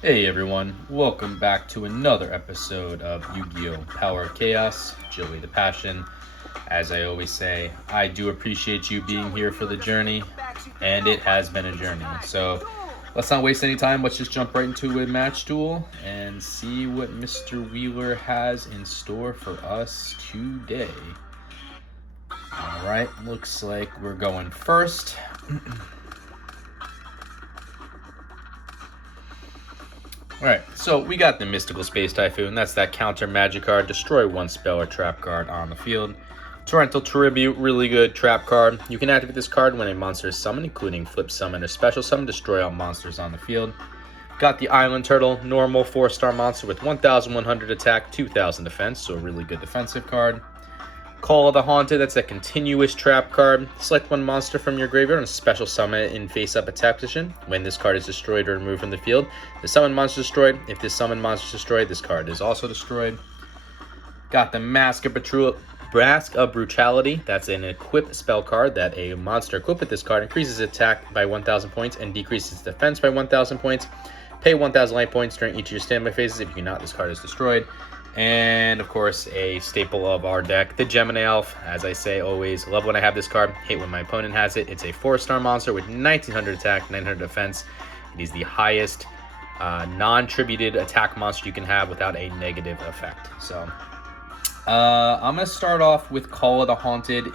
Hey everyone, welcome back to another episode of Yu-Gi-Oh! Power of Chaos, Joey the Passion. As I always say, I do appreciate you being here for the journey, and it has been a journey. So let's not waste any time, let's just jump right into a match duel and see what Mr. Wheeler has in store for us today. Alright, looks like we're going first. Alright, so we got the Mystical Space Typhoon. That's that counter magic card. Destroy one spell or trap card on the field. Torrential Tribute, really good trap card. You can activate this card when a monster is summoned, including flip summon or special summon. Destroy all monsters on the field. Got the Island Turtle, normal 4-star monster with 1,100 attack, 2,000 defense, so a really good defensive card. Call of the Haunted, that's a continuous trap card. Select one monster from your graveyard and special summon it in face-up attack position. When this card is destroyed or removed from the field, the summoned monster is destroyed. If this summoned monster is destroyed, this card is also destroyed. Got the Mask of Brutality. That's an equip spell card that a monster equipped with this card increases attack by 1,000 points and decreases defense by 1,000 points. Pay 1,000 life points during each of your standby phases. If you cannot, this card is destroyed. And, of course, a staple of our deck, the Gemini Elf. As I say always, love when I have this card, hate when my opponent has it. It's a 4-star monster with 1,900 attack, 900 defense. It is the highest non-tributed attack monster you can have without a negative effect. So, I'm going to start off with Call of the Haunted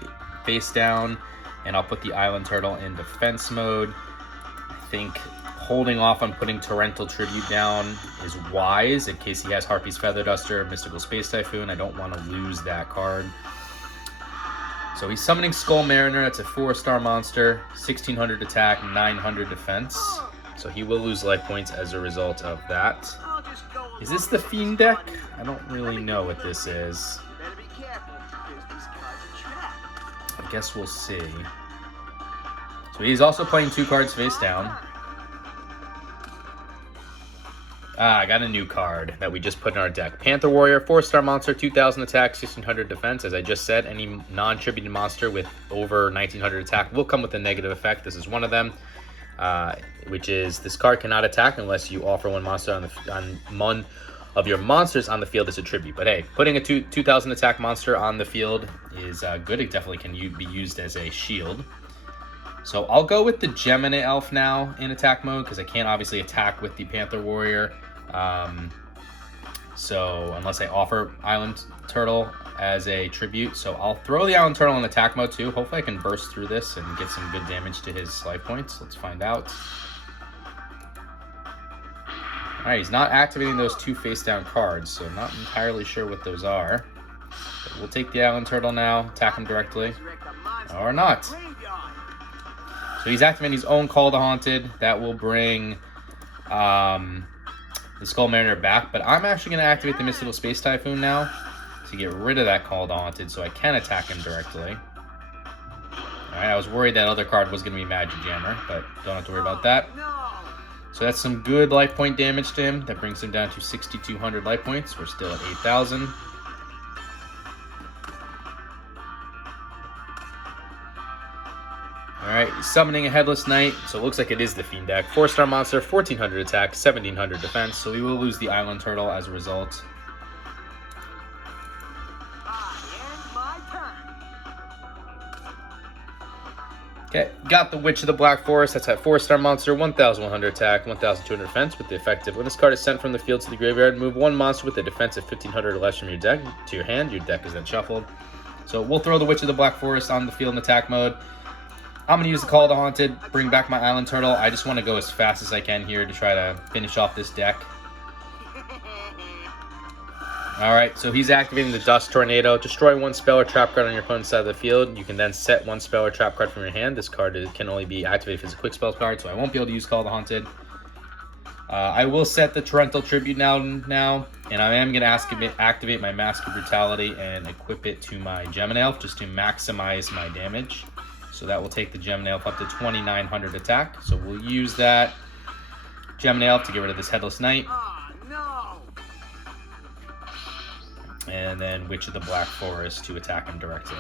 face down, and I'll put the Island Turtle in defense mode. I think holding off on putting Torrential Tribute down is wise in case he has Harpy's Feather Duster, Mystical Space Typhoon. I don't want to lose that card. So he's summoning Skull Mariner. That's a 4-star monster, 1,600 attack, 900 defense. So he will lose life points as a result of that. Is this the Fiend deck? I don't really know what this is. I guess we'll see. So he's also playing 2 cards face down. I got a new card that we just put in our deck. Panther Warrior, 4-star monster, 2,000 attack, 1,600 defense. As I just said, any non-tributed monster with over 1,900 attack will come with a negative effect. This is one of them, which is this card cannot attack unless you offer one monster on one of your monsters on the field as a tribute. But hey, putting a 2,000 attack monster on the field is good. It definitely can be used as a shield. So I'll go with the Gemini Elf now in attack mode because I can't obviously attack with the Panther Warrior. So unless I offer Island Turtle as a tribute. So I'll throw the Island Turtle in attack mode too. Hopefully I can burst through this and get some good damage to his life points. Let's find out. Alright, he's not activating those 2 face down cards, so I'm not entirely sure what those are. But we'll take the Island Turtle now, attack him directly. Or not. So he's activating his own Call to Haunted. That will bring the Skull Mariner back. But I'm actually going to activate the Mystical Space Typhoon now to get rid of that Call to Haunted so I can attack him directly. Alright, I was worried that other card was going to be Magic Jammer, but don't have to worry about that. So that's some good life point damage to him. That brings him down to 6,200 life points. We're still at 8,000. Alright, summoning a Headless Knight. So it looks like it is the Fiend deck. 4-star monster, 1,400 attack, 1,700 defense. So we will lose the Island Turtle as a result. Okay, got the Witch of the Black Forest. That's that 4-star monster, 1,100 attack, 1,200 defense with the effective. When this card is sent from the field to the graveyard, move one monster with a defense of 1,500 or less from your deck to your hand. Your deck is then shuffled. So we'll throw the Witch of the Black Forest on the field in attack mode. I'm going to use the Call to Haunted, bring back my Island Turtle. I just want to go as fast as I can here to try to finish off this deck. Alright, so he's activating the Dust Tornado. Destroy one spell or trap card on your opponent's side of the field. You can then set one spell or trap card from your hand. This card can only be activated if it's a quick spell card, so I won't be able to use Call to Haunted. I will set the Torrential Tribute now, and I am going to activate my Mask of Brutality and equip it to my Gemini Elf just to maximize my damage. So that will take the Gemini Elf up to 2,900 attack. So we'll use that Gemini Elf to get rid of this Headless Knight. And then Witch of the Black Forest to attack him directly.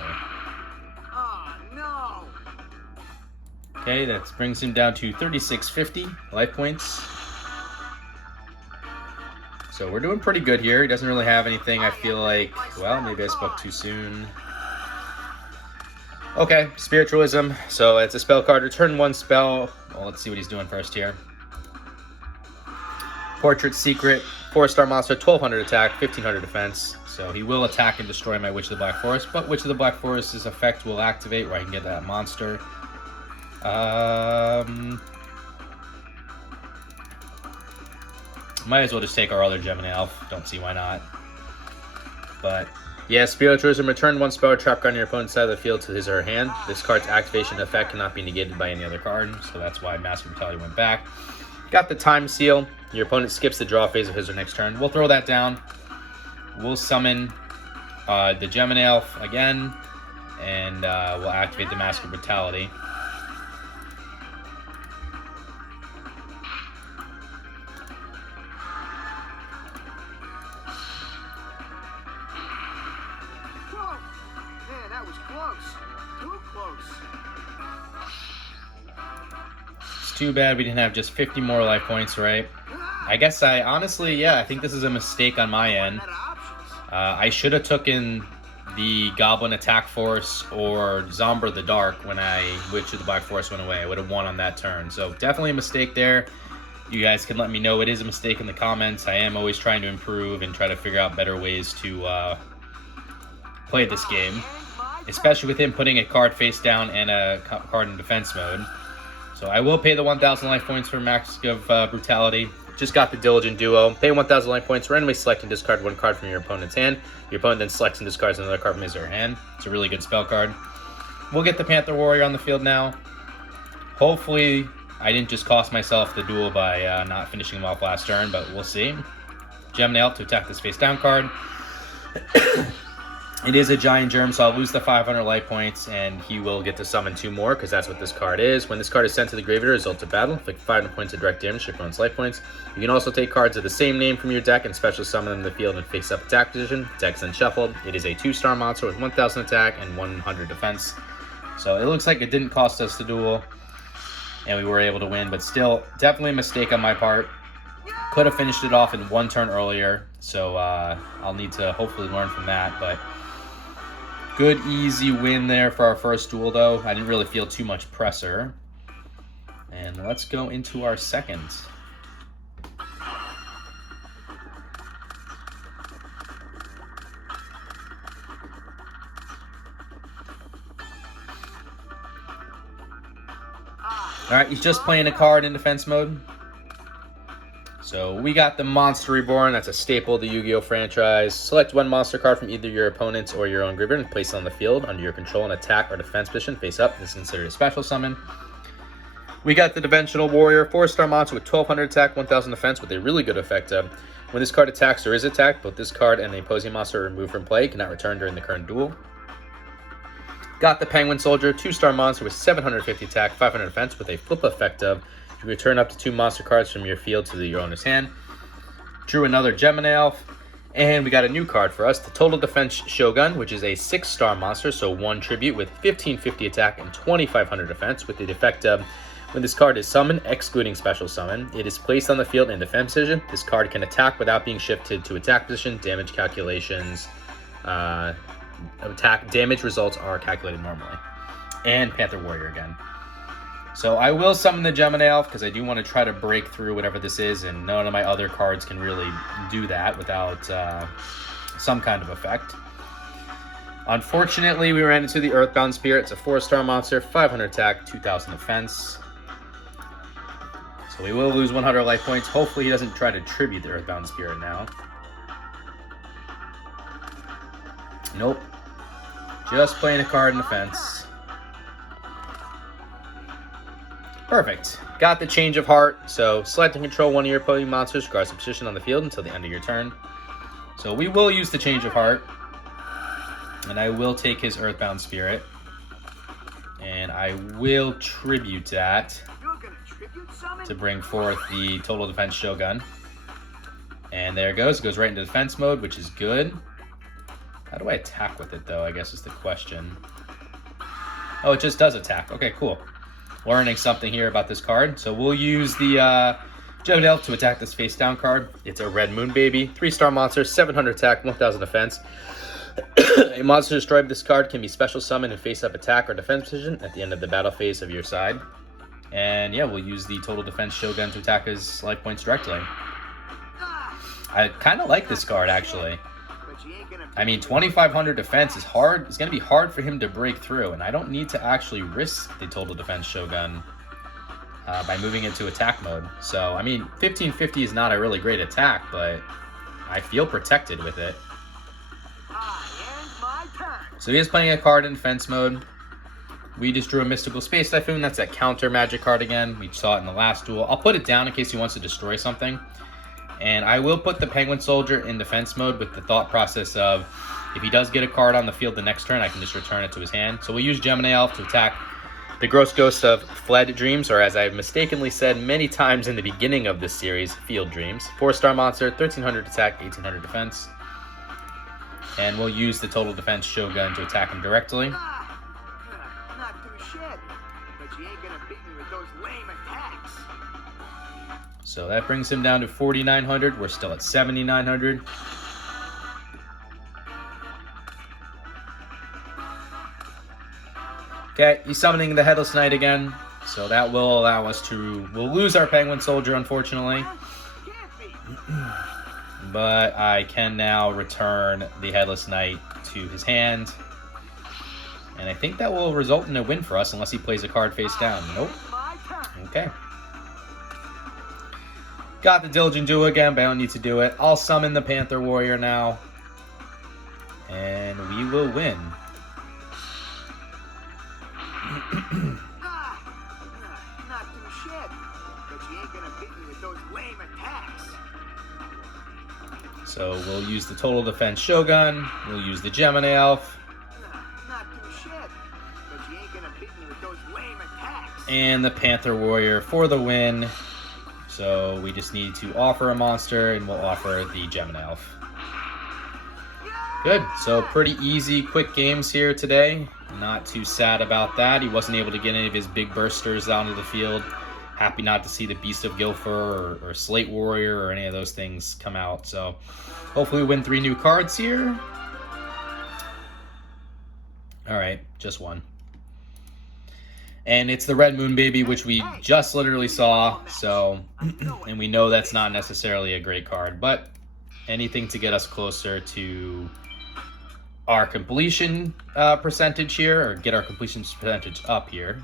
Okay, that brings him down to 3,650 life points. So we're doing pretty good here. He doesn't really have anything, I feel like. Well, maybe I spoke too soon. Okay, Spiritualism. So it's a spell card. Return 1 spell. Well, let's see what he's doing first here. Portrait Secret. 4-star monster, 1200 attack, 1500 defense. So he will attack and destroy my Witch of the Black Forest, but Witch of the Black Forest's effect will activate where I can get that monster. Might as well just take our other gem and elf. Don't see why not. But yeah, Spiritualism. Return 1 spell or trap card on your opponent's side of the field to his or her hand. This card's activation effect cannot be negated by any other card, so that's why Master Brutality went back. Got the Time Seal. Your opponent skips the draw phase of his or next turn. We'll throw that down. We'll summon the gem and elf again, and we'll activate the Master Brutality. Too bad we didn't have just 50 more life points, right? I guess I think this is a mistake on my end. I should have taken the Goblin Attack Force or Zombra the Dark when Witch of the Black Forest went away. I would have won on that turn. So definitely a mistake there. You guys can let me know it is a mistake in the comments. I am always trying to improve and try to figure out better ways to play this game. Especially with him putting a card face down and a card in defense mode. So I will pay the 1,000 life points for Max of Brutality. Just got the Diligent Duo. Pay 1,000 life points, randomly select and discard 1 card from your opponent's hand. Your opponent then selects and discards another card from his or her hand. It's a really good spell card. We'll get the Panther Warrior on the field now. Hopefully, I didn't just cost myself the duel by not finishing him off last turn, but we'll see. Gem Nail to attack this face down card. It is a Giant Germ, so I'll lose the 500 life points, and he will get to summon 2 more, because that's what this card is. When this card is sent to the graveyard, result of battle, inflict 500 points of direct damage to your opponent's life points. You can also take cards of the same name from your deck and special summon them in the field in face-up attack position. Deck's then shuffled. It is a 2-star monster with 1,000 attack and 100 defense. So it looks like it didn't cost us the duel, and we were able to win, but still, definitely a mistake on my part. Could have finished it off in 1 turn earlier, so I'll need to hopefully learn from that, but good, easy win there for our first duel, though. I didn't really feel too much pressure. And let's go into our second. Alright, he's just playing a card in defense mode. So we got the Monster Reborn. That's a staple of the Yu-Gi-Oh! Franchise. Select 1 monster card from either your opponent's or your own graveyard and place it on the field under your control in attack or defense position. Face up. This is considered a special summon. We got the Dimensional Warrior. 4-star monster with 1,200 attack, 1,000 defense with a really good effect. When this card attacks or is attacked, both this card and the opposing monster are removed from play. Cannot return during the current duel. Got the Penguin Soldier. 2-star monster with 750 attack, 500 defense with a flip effect of you return up to 2 monster cards from your field to your owner's hand. Drew another Gemini Elf. And we got a new card for us, the Total Defense Shogun, which is a 6-star monster, so 1 tribute with 1,550 attack and 2,500 defense with the effect of when this card is summoned, excluding special summon, it is placed on the field in defense position. This card can attack without being shifted to attack position. Damage calculations, attack damage results are calculated normally. And Panther Warrior again. So I will summon the Gemini Elf because I do want to try to break through whatever this is, and none of my other cards can really do that without some kind of effect. Unfortunately, we ran into the Earthbound Spirit. It's a 4-star monster, 500 attack, 2,000 defense. So we will lose 100 life points. Hopefully he doesn't try to tribute the Earthbound Spirit now. Nope. Just playing a card in defense. Perfect. Got the Change of Heart. So select and control 1 of your opposing monsters, regardless of position on the field until the end of your turn. So we will use the Change of Heart. And I will take his Earthbound Spirit. And I will tribute that to bring forth the Total Defense Shogun. And there it goes. It goes right into defense mode, which is good. How do I attack with it, though, I guess is the question. Oh, it just does attack. Okay, cool. Learning something here about this card. So we'll use the Gemini Elf to attack this face down card. It's a Red Moon Baby, 3-star monster, 700 attack, 1000 defense. A monster destroyed by this card can be special summoned in face up attack or defense position at the end of the battle phase of your side. And yeah, we'll use the total defense Shogun to attack his life points directly. I kind of like this card actually. I mean, 2500 defense is hard. It's going to be hard for him to break through, and I don't need to actually risk the total defense Shogun by moving into attack mode. So, I mean, 1550 is not a really great attack, but I feel protected with it. So he is playing a card in defense mode. We just drew a Mystical Space Typhoon. That's that counter magic card again. We saw it in the last duel. I'll put it down in case he wants to destroy something. And I will put the Penguin Soldier in defense mode with the thought process of if he does get a card on the field the next turn, I can just return it to his hand. So we'll use Gemini Elf to attack the Gross Ghost of Fled Dreams, or as I've mistakenly said many times in the beginning of this series, Field Dreams. 4-star monster, 1300 attack, 1800 defense. And we'll use the total defense Shogun to attack him directly. Not too shabby, but you ain't gonna beat me with those lame attacks. So that brings him down to 4,900. We're still at 7,900. Okay, he's summoning the Headless Knight again. So that will allow us to... We'll lose our Penguin Soldier, unfortunately. But I can now return the Headless Knight to his hand. And I think that will result in a win for us unless he plays a card face down. Nope. Okay. Got the Diligent Duel again, but I don't need to do it. I'll summon the Panther Warrior now. And we will win. Not too shabby, but you ain't gonna beat me with those lame attacks. So we'll use the total defense Shogun. We'll use the Gemini Elf. Not too shabby, but you ain't gonna beat me with those lame attacks. And the Panther Warrior for the win. So we just need to offer a monster, and we'll offer the Gemini Elf. Good. So pretty easy, quick games here today. Not too sad about that. He wasn't able to get any of his big bursters out of the field. Happy not to see the Beast of Guilford or Slate Warrior or any of those things come out. So hopefully we win 3 new cards here. All right, just one. And it's the Red Moon Baby, which we just literally saw. So, and we know that's not necessarily a great card, but anything to get us closer to our completion percentage here, or get our completion percentage up here.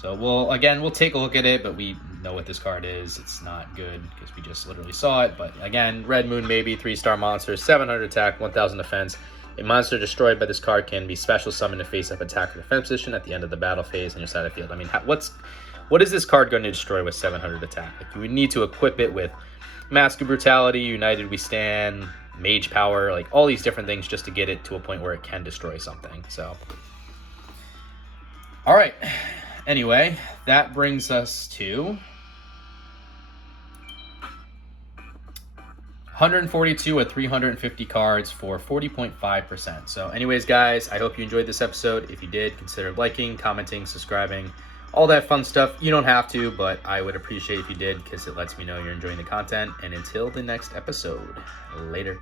So we'll take a look at it, but we know what this card is. It's not good because we just literally saw it. But again, Red Moon Baby, 3-star monster, 700 attack, 1000 defense. A monster destroyed by this card can be special summoned to face up attack or defense position at the end of the battle phase on your side of the field. I mean, what is this card going to destroy with 700 attack? Like, you would need to equip it with Mask of Brutality, United We Stand, Mage Power, like all these different things just to get it to a point where it can destroy something. So, all right. Anyway, that brings us to 142 with 350 cards for 40.5%. So anyways, guys, I hope you enjoyed this episode. If you did, consider liking, commenting, subscribing, all that fun stuff. You don't have to, but I would appreciate if you did because it lets me know you're enjoying the content. And until the next episode, later.